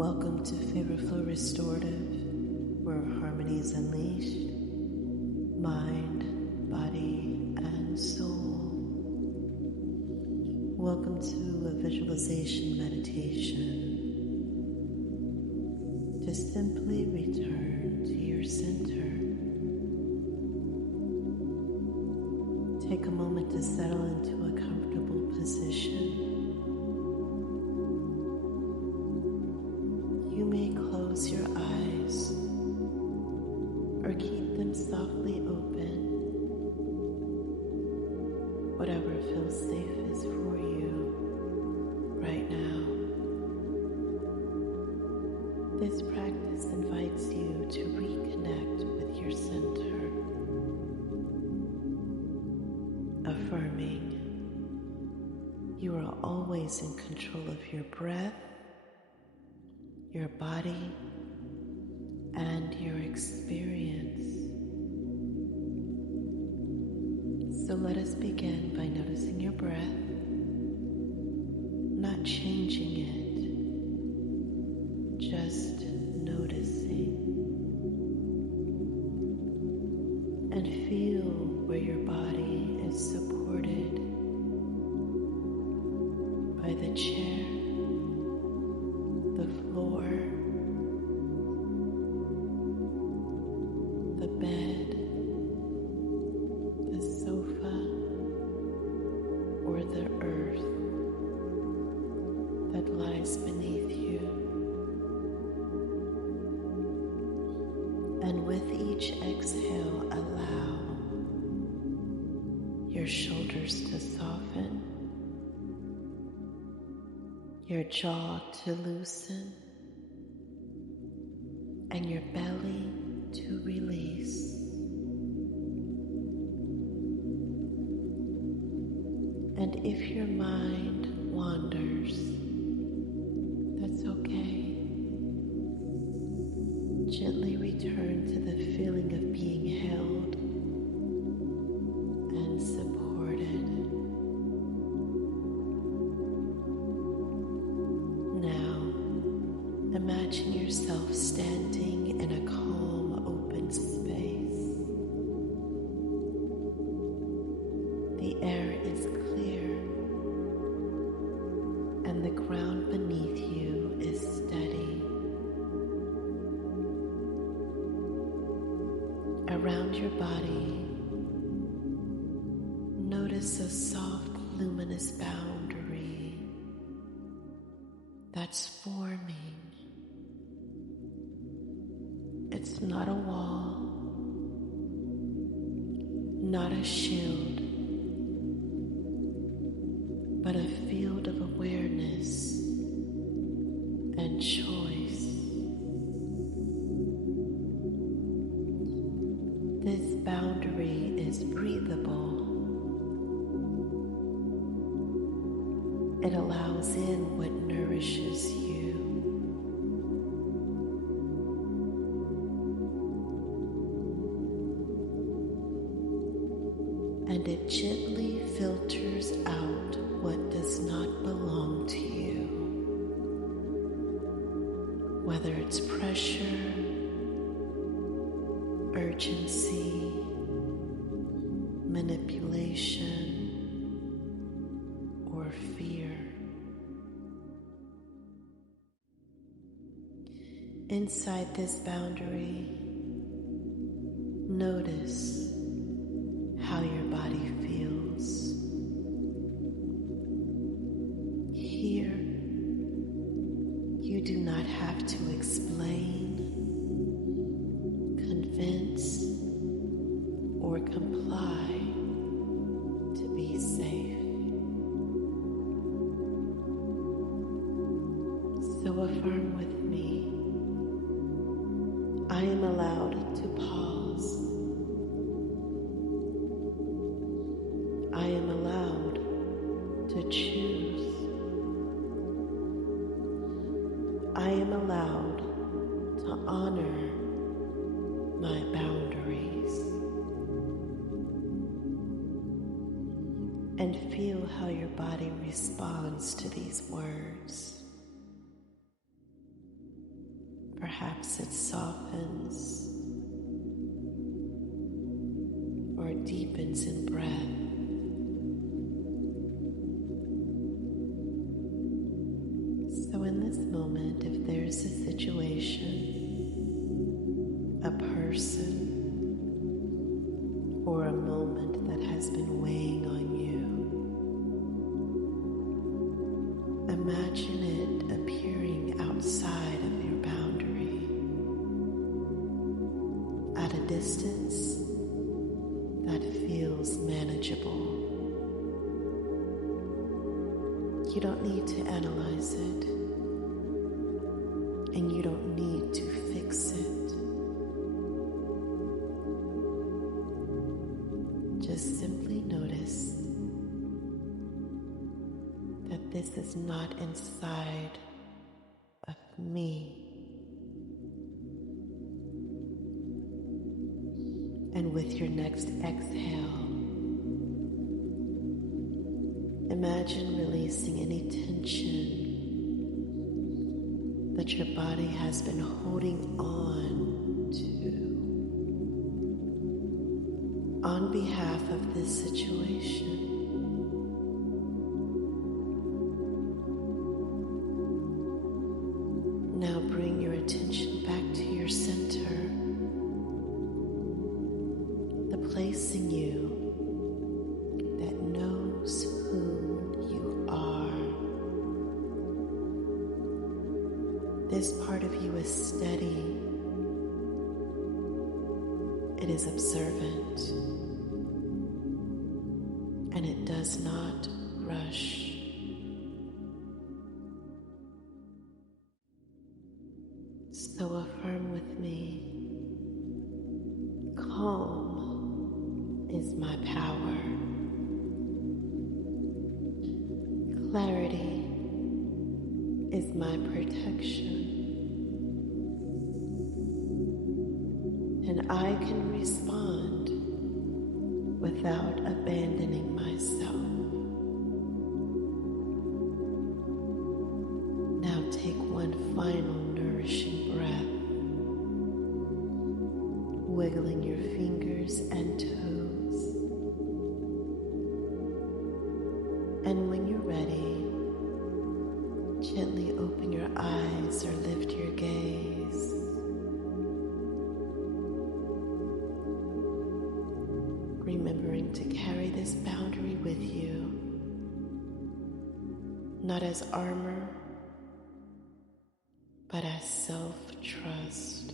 Welcome to Favorite Flow Restorative, where harmony is unleashed, mind, body, and soul. Welcome to a visualization meditation to simply return to your center. Take a moment to settle into a comfortable position. You may close your eyes or keep them softly open, whatever feels safest for you right now. This practice invites you to reconnect with your center, affirming you are always in control of your breath, your body, and your experience. So let us begin by noticing your breath, not changing it, just noticing. And feel where your body is supported by the chair, the floor, the bed, the sofa, or the earth that lies beneath you. And with each exhale, allow your shoulders to soften, your jaw to loosen, and your belly to release. And if your mind wanders, that's okay. Gently return to the feeling of being held and supported. Now, imagine yourself standing in a calm, open space. The air is clear, and the ground beneath you is steady. Around your body, notice a soft, luminous boundary that's forming. It's not a wall, not a shield, but a field of awareness and choice. This boundary is breathable. It allows in what nourishes you. And it gently filters out what does not belong to you, whether it's pressure, urgency, manipulation, or fear. Inside this boundary, notice how your body feels. Here, you do not have to explain, convince, or comply to be safe. So affirm with me, I am allowed to pause. I am allowed to choose. I am allowed to honor my boundaries. And feel how your body responds to these words. Perhaps it softens or deepens in breath. So in this moment, if there's a situation, a person, or a moment that has been weighing on you, imagine it appearing outside of your boundary, at a distance that feels manageable. You don't need to analyze it, and you don't need to fix it. Just simply notice that this is not inside of me. And with your next exhale, imagine releasing any tension that your body has been holding on to on behalf of this situation. Now bring your attention back to your center, the place in you that knows who you are. This part of you is steady. It is observant, and it does not rush. So affirm with me, calm is my power. Clarity is my protection. And I can respond without abandoning myself. Now take one final nourishing breath, wiggling your fingers and toes. And when you're ready, gently open your eyes or lift your gaze. Remembering to carry this boundary with you, not as armor, but as self-trust.